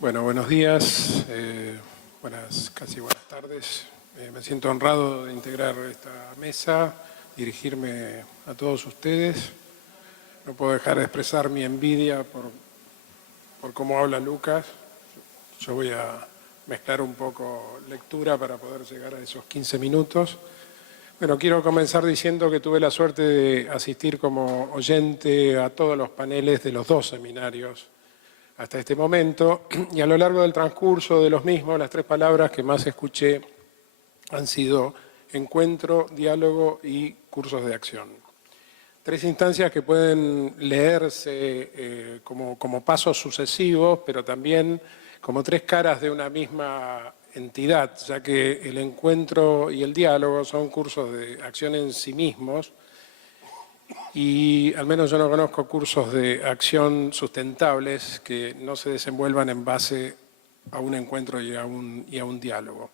Bueno, buenos días, casi buenas tardes. Me siento honrado de integrar esta mesa, dirigirme a todos ustedes. No puedo dejar de expresar mi envidia por cómo habla Lucas. Yo voy a mezclar un poco lectura para poder llegar a esos 15 minutos. Bueno, quiero comenzar diciendo que tuve la suerte de asistir como oyente a todos los paneles de los dos seminarios hasta este momento, y a lo largo del transcurso de los mismos, las tres palabras que más escuché han sido encuentro, diálogo y cursos de acción. Tres instancias que pueden leerse como pasos sucesivos, pero también como tres caras de una misma entidad, ya que el encuentro y el diálogo son cursos de acción en sí mismos, y al menos yo no conozco cursos de acción sustentables que no se desenvuelvan en base a un encuentro y a un diálogo.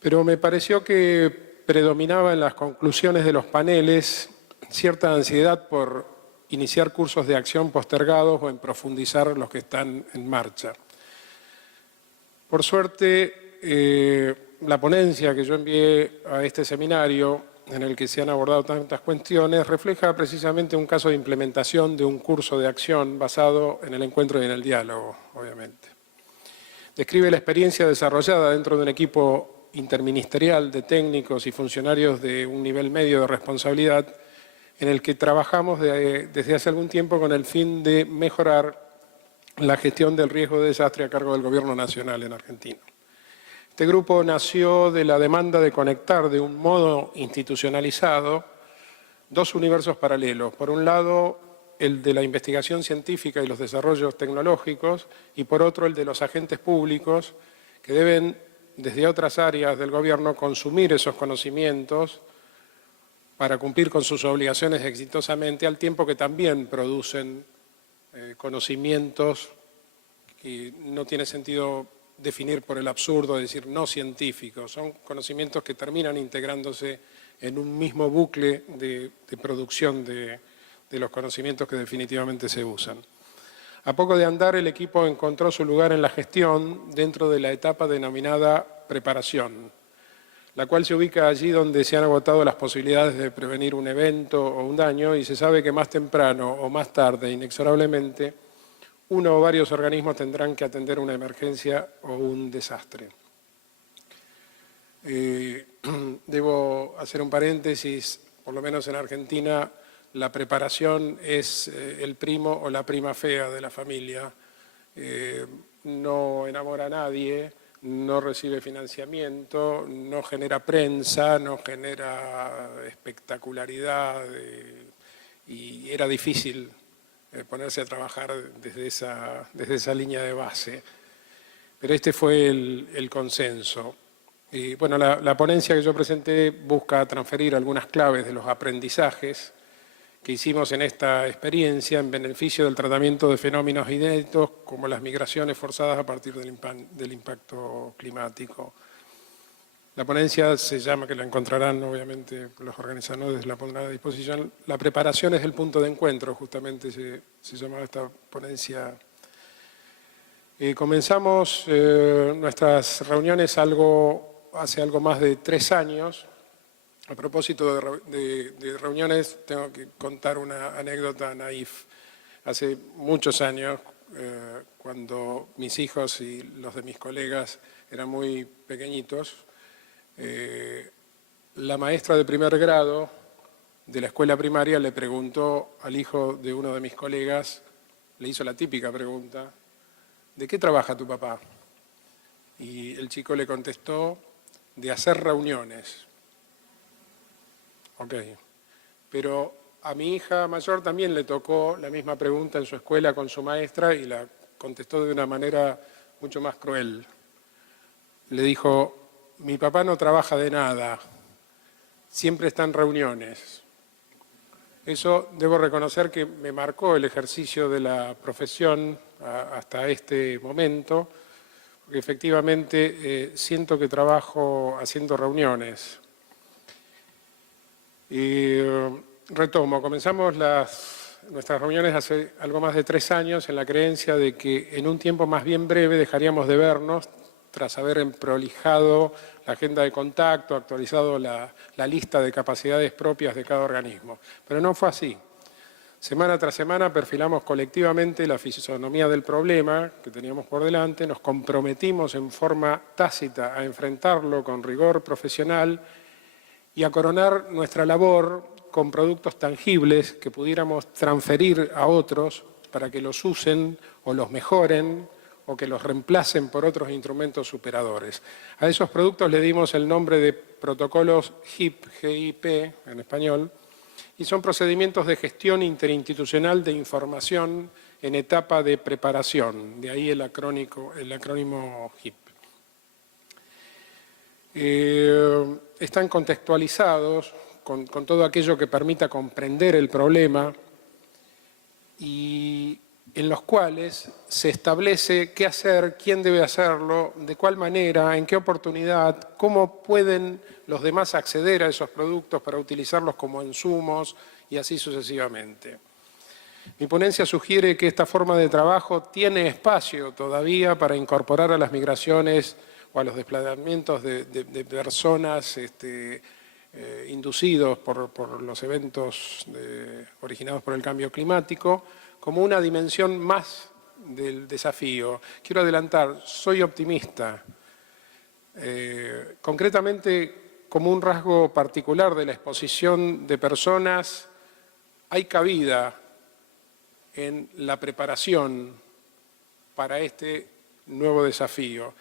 Pero me pareció que predominaba en las conclusiones de los paneles cierta ansiedad por iniciar cursos de acción postergados o en profundizar los que están en marcha. Por suerte, la ponencia que yo envié a este seminario, en el que se han abordado tantas cuestiones, refleja precisamente un caso de implementación de un curso de acción basado en el encuentro y en el diálogo, obviamente. Describe la experiencia desarrollada dentro de un equipo interministerial de técnicos y funcionarios de un nivel medio de responsabilidad en el que trabajamos desde hace algún tiempo con el fin de mejorar la gestión del riesgo de desastre a cargo del Gobierno Nacional en Argentina. Este grupo nació de la demanda de conectar de un modo institucionalizado dos universos paralelos. Por un lado, el de la investigación científica y los desarrollos tecnológicos, y por otro, el de los agentes públicos que deben, desde otras áreas del gobierno, consumir esos conocimientos para cumplir con sus obligaciones exitosamente, al tiempo que también producen conocimientos que no tiene sentido definir por el absurdo de decir no científicos. Son conocimientos que terminan integrándose en un mismo bucle de producción de los conocimientos que definitivamente se usan. A poco de andar, el equipo encontró su lugar en la gestión dentro de la etapa denominada preparación, la cual se ubica allí donde se han agotado las posibilidades de prevenir un evento o un daño, y se sabe que más temprano o más tarde, inexorablemente, uno o varios organismos tendrán que atender una emergencia o un desastre. Debo hacer un paréntesis, por lo menos en Argentina, la preparación es el primo o la prima fea de la familia. No enamora a nadie, no recibe financiamiento, no genera prensa, no genera espectacularidad, y era difícil ponerse a trabajar desde esa línea de base. Pero este fue el consenso. Y bueno, la ponencia que yo presenté busca transferir algunas claves de los aprendizajes que hicimos en esta experiencia en beneficio del tratamiento de fenómenos inéditos como las migraciones forzadas a partir del impacto climático. La ponencia se llama, que la encontrarán obviamente los organizadores, la pondrán a disposición. La preparación es el punto de encuentro, justamente se llamaba esta ponencia. Comenzamos nuestras reuniones hace algo más de 3 años. A propósito de reuniones, tengo que contar una anécdota naif. Hace muchos años, cuando mis hijos y los de mis colegas eran muy pequeñitos, la maestra de primer grado de la escuela primaria le preguntó al hijo de uno de mis colegas, le hizo la típica pregunta: ¿de qué trabaja tu papá? Y el chico le contestó: de hacer reuniones. Ok, pero a mi hija mayor también le tocó la misma pregunta en su escuela con su maestra y la contestó de una manera mucho más cruel. Le dijo: mi papá no trabaja de nada, siempre está en reuniones. Eso debo reconocer que me marcó el ejercicio de la profesión hasta este momento, porque efectivamente siento que trabajo haciendo reuniones. Y retomo, comenzamos las nuestras reuniones hace algo más de 3 años en la creencia de que en un tiempo más bien breve dejaríamos de vernos tras haber prolijado la agenda de contacto, actualizado la lista de capacidades propias de cada organismo. Pero no fue así. Semana tras semana perfilamos colectivamente la fisonomía del problema que teníamos por delante, nos comprometimos en forma tácita a enfrentarlo con rigor profesional y a coronar nuestra labor con productos tangibles que pudiéramos transferir a otros para que los usen o los mejoren o que los reemplacen por otros instrumentos superadores. A esos productos le dimos el nombre de protocolos HIP, GIP en español, y son procedimientos de gestión interinstitucional de información en etapa de preparación, de ahí el acrónimo HIP. Están contextualizados con todo aquello que permita comprender el problema y en los cuales se establece qué hacer, quién debe hacerlo, de cuál manera, en qué oportunidad, cómo pueden los demás acceder a esos productos para utilizarlos como insumos y así sucesivamente. Mi ponencia sugiere que esta forma de trabajo tiene espacio todavía para incorporar a las migraciones o a los desplazamientos de personas inducidos por los eventos originados por el cambio climático, como una dimensión más del desafío. Quiero adelantar, soy optimista. Concretamente, como un rasgo particular de la exposición de personas, hay cabida en la preparación para este nuevo desafío.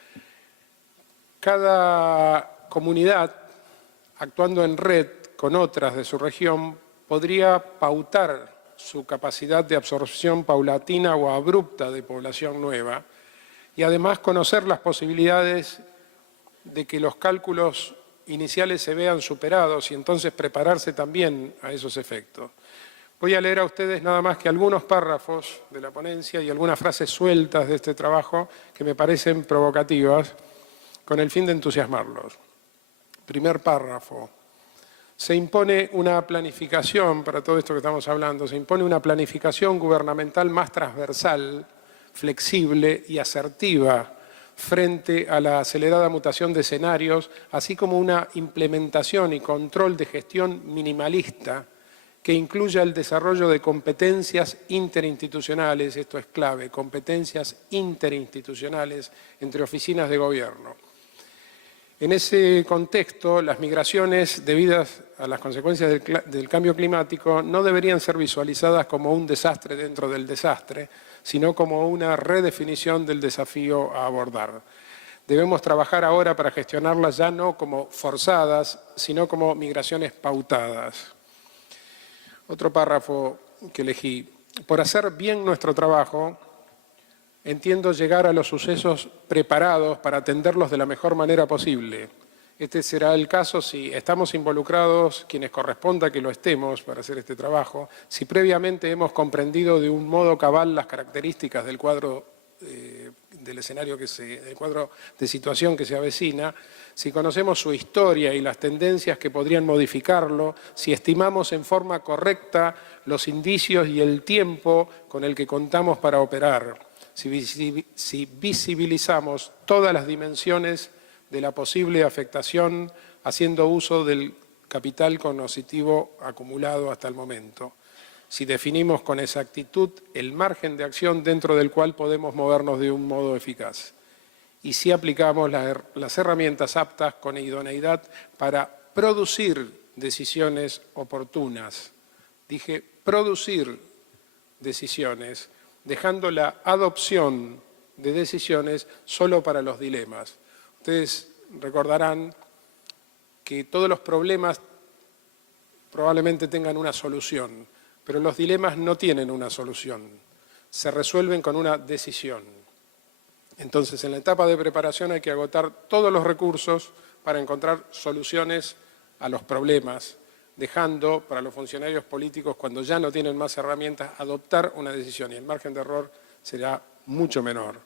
Cada comunidad, actuando en red con otras de su región, podría pautar su capacidad de absorción paulatina o abrupta de población nueva y además conocer las posibilidades de que los cálculos iniciales se vean superados y entonces prepararse también a esos efectos. Voy a leer a ustedes nada más que algunos párrafos de la ponencia y algunas frases sueltas de este trabajo que me parecen provocativas con el fin de entusiasmarlos. Primer párrafo. Se impone una planificación, para todo esto que estamos hablando, se impone una planificación gubernamental más transversal, flexible y asertiva frente a la acelerada mutación de escenarios, así como una implementación y control de gestión minimalista que incluya el desarrollo de competencias interinstitucionales, esto es clave, competencias interinstitucionales entre oficinas de gobierno. En ese contexto, las migraciones debidas a las consecuencias del cambio climático no deberían ser visualizadas como un desastre dentro del desastre, sino como una redefinición del desafío a abordar. Debemos trabajar ahora para gestionarlas ya no como forzadas, sino como migraciones pautadas. Otro párrafo que elegí. Por hacer bien nuestro trabajo, entiendo llegar a los sucesos preparados para atenderlos de la mejor manera posible. Este será el caso si estamos involucrados, quienes corresponda que lo estemos para hacer este trabajo, si previamente hemos comprendido de un modo cabal las características del cuadro del escenario del cuadro de situación que se avecina, si conocemos su historia y las tendencias que podrían modificarlo, si estimamos en forma correcta los indicios y el tiempo con el que contamos para operar, si visibilizamos todas las dimensiones de la posible afectación haciendo uso del capital cognitivo acumulado hasta el momento, si definimos con exactitud el margen de acción dentro del cual podemos movernos de un modo eficaz y si aplicamos las herramientas aptas con idoneidad para producir decisiones oportunas. Dije producir decisiones, dejando la adopción de decisiones solo para los dilemas. Ustedes recordarán que todos los problemas probablemente tengan una solución, pero los dilemas no tienen una solución, se resuelven con una decisión. Entonces, en la etapa de preparación hay que agotar todos los recursos para encontrar soluciones a los problemas, dejando para los funcionarios políticos, cuando ya no tienen más herramientas, adoptar una decisión y el margen de error será mucho menor.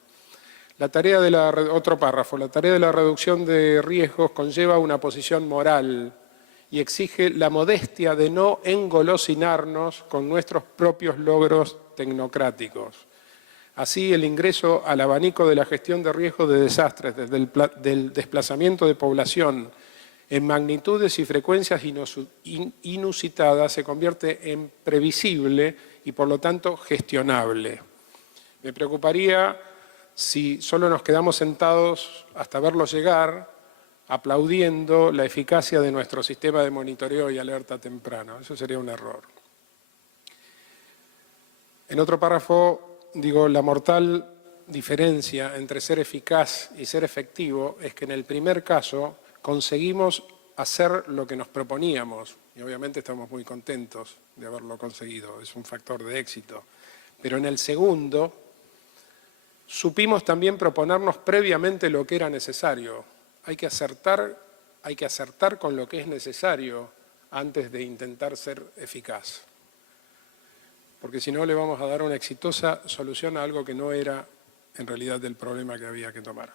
Otro párrafo, la tarea de la reducción de riesgos conlleva una posición moral y exige la modestia de no engolosinarnos con nuestros propios logros tecnocráticos. Así, el ingreso al abanico de la gestión de riesgo de desastres, desde el desplazamiento de población en magnitudes y frecuencias inusitadas, se convierte en previsible y, por lo tanto, gestionable. Me preocuparía si solo nos quedamos sentados hasta verlo llegar, aplaudiendo la eficacia de nuestro sistema de monitoreo y alerta temprano. Eso sería un error. En otro párrafo digo, la mortal diferencia entre ser eficaz y ser efectivo es que en el primer caso conseguimos hacer lo que nos proponíamos y obviamente estamos muy contentos de haberlo conseguido, es un factor de éxito. Pero en el segundo supimos también proponernos previamente lo que era necesario. Hay que acertar con lo que es necesario antes de intentar ser eficaz. Porque si no, le vamos a dar una exitosa solución a algo que no era en realidad el problema que había que tomar.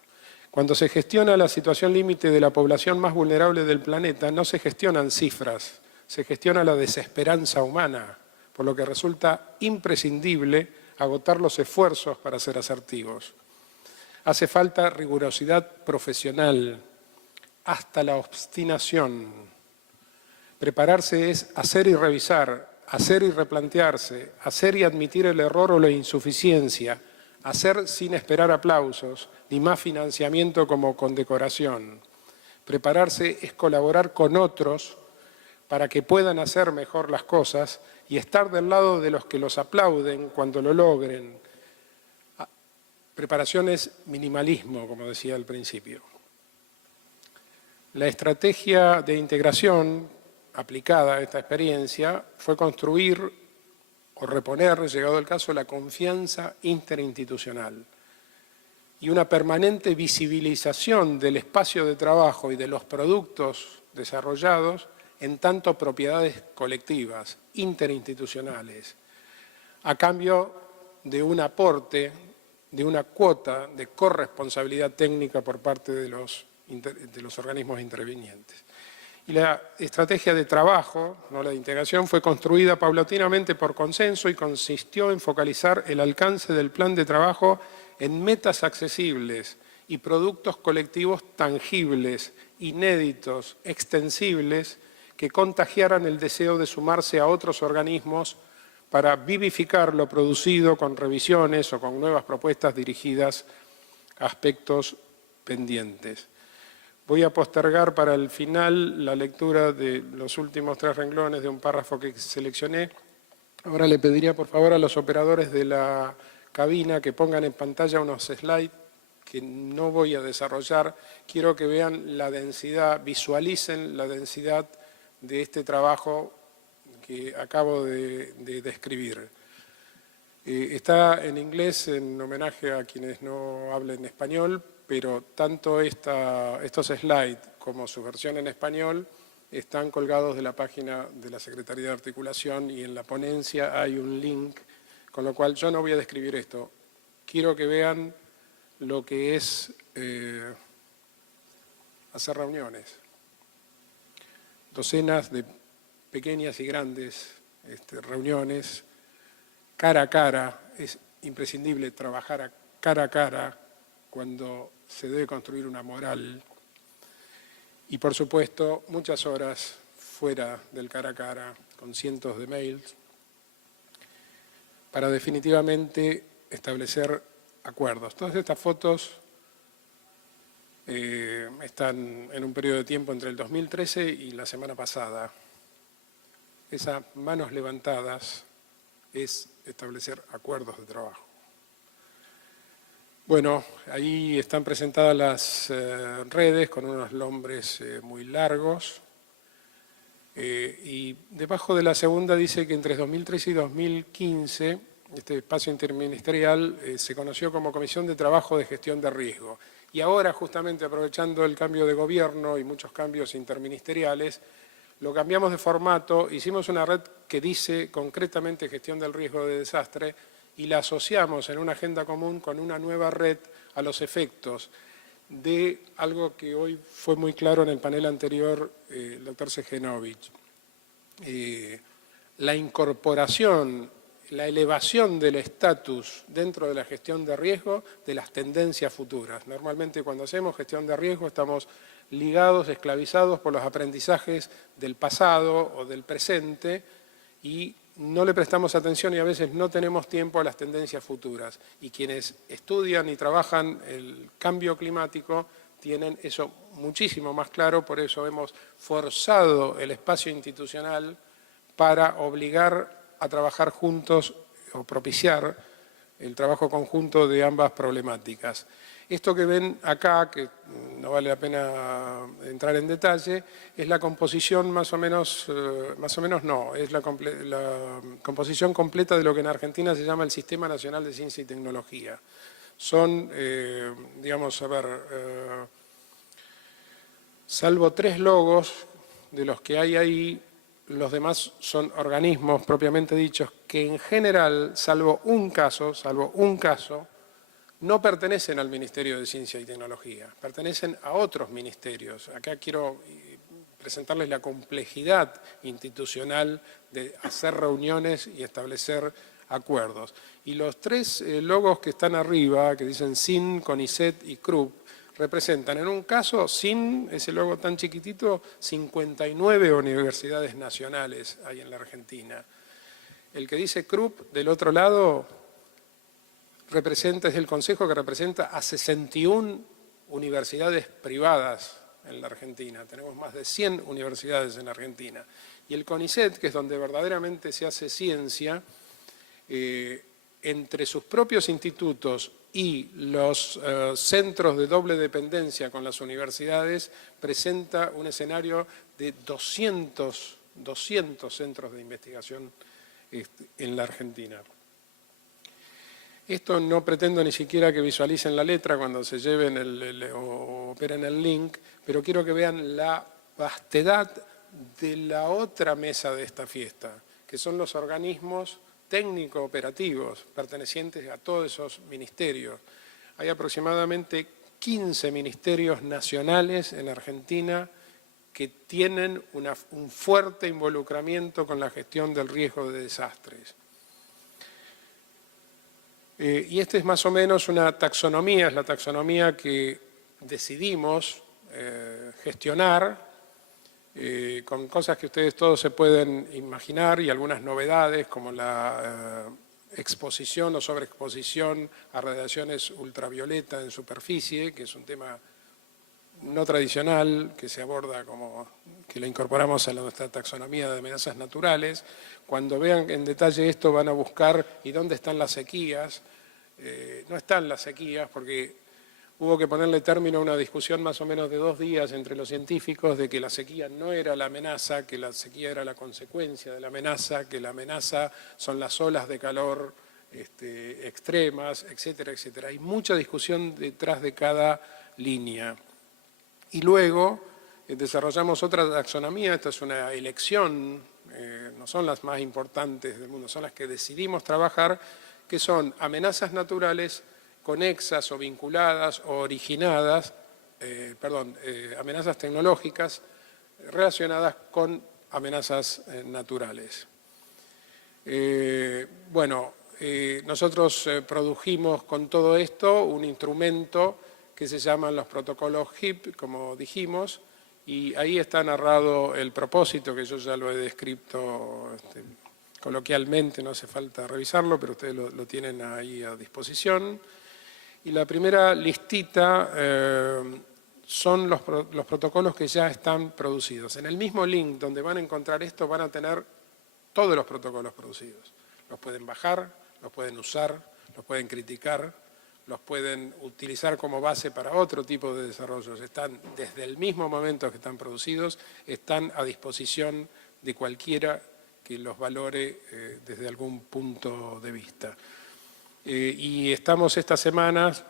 Cuando se gestiona la situación límite de la población más vulnerable del planeta, no se gestionan cifras, se gestiona la desesperanza humana, por lo que resulta imprescindible agotar los esfuerzos para ser asertivos. Hace falta rigurosidad profesional, hasta la obstinación. Prepararse es hacer y revisar, hacer y replantearse, hacer y admitir el error o la insuficiencia, hacer sin esperar aplausos, ni más financiamiento como condecoración. Prepararse es colaborar con otros para que puedan hacer mejor las cosas y estar del lado de los que los aplauden cuando lo logren. Preparación es minimalismo, como decía al principio. La estrategia de integración aplicada a esta experiencia fue construir o reponer, llegado el caso, la confianza interinstitucional y una permanente visibilización del espacio de trabajo y de los productos desarrollados en tanto propiedades colectivas, interinstitucionales, a cambio de un aporte, de una cuota de corresponsabilidad técnica por parte de los organismos intervinientes. Y la estrategia de trabajo, no la de integración, fue construida paulatinamente por consenso y consistió en focalizar el alcance del plan de trabajo en metas accesibles y productos colectivos tangibles, inéditos, extensibles, que contagiaran el deseo de sumarse a otros organismos para vivificar lo producido con revisiones o con nuevas propuestas dirigidas a aspectos pendientes. Voy a postergar para el final la lectura de los últimos 3 renglones de un párrafo que seleccioné. Ahora le pediría por favor a los operadores de la cabina que pongan en pantalla unos slides que no voy a desarrollar. Quiero que vean la densidad, visualicen la densidad de este trabajo que acabo de describir. Está en inglés en homenaje a quienes no hablen español, pero tanto estos slides como su versión en español están colgados de la página de la Secretaría de Articulación y en la ponencia hay un link, con lo cual yo no voy a describir esto. Quiero que vean lo que es hacer reuniones. Docenas de pequeñas y grandes reuniones, cara a cara. Es imprescindible trabajar cara a cara cuando se debe construir una moral. Y por supuesto, muchas horas fuera del cara a cara, con cientos de mails, para definitivamente establecer acuerdos. Todas estas fotos están en un periodo de tiempo entre el 2013 y la semana pasada. Esas manos levantadas es establecer acuerdos de trabajo. Bueno, ahí están presentadas las redes con unos nombres muy largos. Y debajo de la segunda dice que entre 2013 y 2015 este espacio interministerial se conoció como Comisión de Trabajo de Gestión de Riesgo. Y ahora, justamente aprovechando el cambio de gobierno y muchos cambios interministeriales, lo cambiamos de formato, hicimos una red que dice concretamente Gestión del Riesgo de Desastre y la asociamos en una agenda común con una nueva red a los efectos de algo que hoy fue muy claro en el panel anterior, el doctor Segenovich. La incorporación, la elevación del estatus dentro de la gestión de riesgo de las tendencias futuras. Normalmente cuando hacemos gestión de riesgo estamos ligados, esclavizados por los aprendizajes del pasado o del presente y no le prestamos atención y a veces no tenemos tiempo a las tendencias futuras. Y quienes estudian y trabajan el cambio climático tienen eso muchísimo más claro, por eso hemos forzado el espacio institucional para obligar a trabajar juntos o propiciar el trabajo conjunto de ambas problemáticas. Esto que ven acá, que no vale la pena entrar en detalle, es la composición más o menos no, es la composición completa de lo que en Argentina se llama el Sistema Nacional de Ciencia y Tecnología. Son, digamos, a ver, salvo 3 logos de los que hay ahí, los demás son organismos propiamente dichos que en general, salvo un caso, no pertenecen al Ministerio de Ciencia y Tecnología, pertenecen a otros ministerios. Acá quiero presentarles la complejidad institucional de hacer reuniones y establecer acuerdos. Y los 3 logos que están arriba, que dicen SIN, CONICET y CRUB, representan en un caso, SIN, ese logo tan chiquitito, 59 universidades nacionales hay en la Argentina. El que dice CRUB, del otro lado, es el Consejo que representa a 61 universidades privadas en la Argentina. Tenemos más de 100 universidades en la Argentina. Y el CONICET, que es donde verdaderamente se hace ciencia, entre sus propios institutos y los centros de doble dependencia con las universidades, presenta un escenario de 200 centros de investigación en la Argentina. Esto no pretendo ni siquiera que visualicen la letra cuando se lleven o operen el link, pero quiero que vean la vastedad de la otra mesa de esta fiesta, que son los organismos técnico-operativos pertenecientes a todos esos ministerios. Hay aproximadamente 15 ministerios nacionales en Argentina que tienen un fuerte involucramiento con la gestión del riesgo de desastres. Y esta es más o menos una taxonomía, es la taxonomía que decidimos gestionar con cosas que ustedes todos se pueden imaginar y algunas novedades como la exposición o sobreexposición a radiaciones ultravioleta en superficie, que es un tema no tradicional que se aborda como que lo incorporamos a nuestra taxonomía de amenazas naturales. Cuando vean en detalle esto van a buscar ¿y dónde están las sequías? No están las sequías porque hubo que ponerle término a una discusión más o menos de 2 días entre los científicos de que la sequía no era la amenaza, que la sequía era la consecuencia de la amenaza, que la amenaza son las olas de calor extremas, etcétera, etcétera. Hay mucha discusión detrás de cada línea. Y luego desarrollamos otra taxonomía, esta es una elección, no son las más importantes del mundo, son las que decidimos trabajar, que son amenazas naturales conexas o vinculadas o originadas, amenazas tecnológicas relacionadas con amenazas naturales. Nosotros produjimos con todo esto un instrumento que se llaman los protocolos HIP, como dijimos, y ahí está narrado el propósito, que yo ya lo he descrito coloquialmente, no hace falta revisarlo, pero ustedes lo tienen ahí a disposición. Y la primera listita son los protocolos que ya están producidos. En el mismo link donde van a encontrar esto van a tener todos los protocolos producidos. Los pueden bajar, los pueden usar, los pueden criticar, los pueden utilizar como base para otro tipo de desarrollos. Están desde el mismo momento que están producidos, están a disposición de cualquiera que los valore desde algún punto de vista. Y estamos estas semanas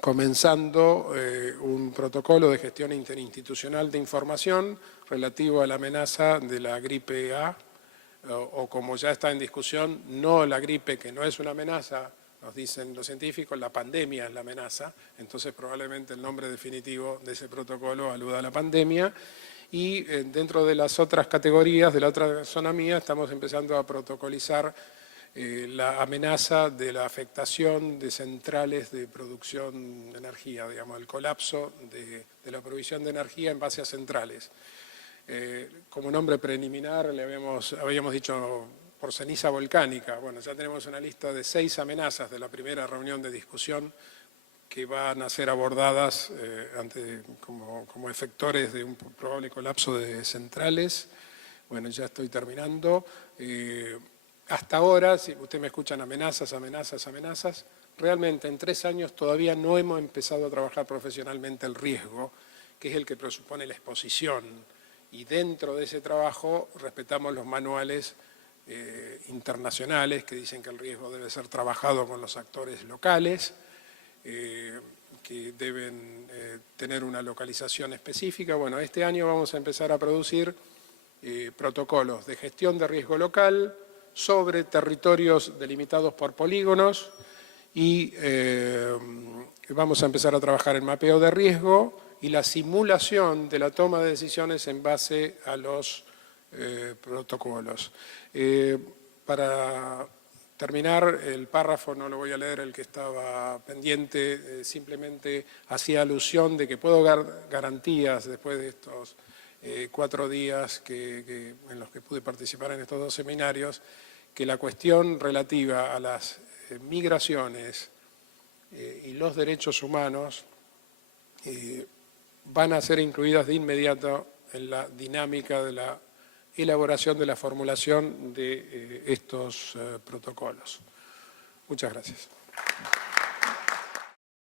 comenzando un protocolo de gestión interinstitucional de información relativo a la amenaza de la gripe A, o como ya está en discusión, no la gripe, que no es una amenaza, nos dicen los científicos, la pandemia es la amenaza, entonces probablemente el nombre definitivo de ese protocolo aluda a la pandemia. Y dentro de las otras categorías, de la otra taxonomía, estamos empezando a protocolizar la amenaza de la afectación de centrales de producción de energía, digamos, el colapso de la provisión de energía en base a centrales. Como nombre preliminar le habíamos dicho por ceniza volcánica. Bueno, ya tenemos una lista de 6 amenazas de la primera reunión de discusión que van a ser abordadas como efectores de un probable colapso de centrales. Bueno, ya estoy terminando. Hasta ahora, si ustedes me escuchan amenazas, realmente en 3 años todavía no hemos empezado a trabajar profesionalmente el riesgo, que es el que presupone la exposición. Y dentro de ese trabajo respetamos los manuales internacionales que dicen que el riesgo debe ser trabajado con los actores locales, que deben tener una localización específica. Bueno, este año vamos a empezar a producir protocolos de gestión de riesgo local sobre territorios delimitados por polígonos y vamos a empezar a trabajar en mapeo de riesgo y la simulación de la toma de decisiones en base a los protocolos. Para terminar, el párrafo no lo voy a leer, el que estaba pendiente, simplemente hacía alusión de que puedo dar garantías después de estos 4 días en los que pude participar en estos 2 seminarios, que la cuestión relativa a las migraciones y los derechos humanos van a ser incluidas de inmediato en la dinámica de la elaboración de la formulación de estos protocolos. Muchas gracias.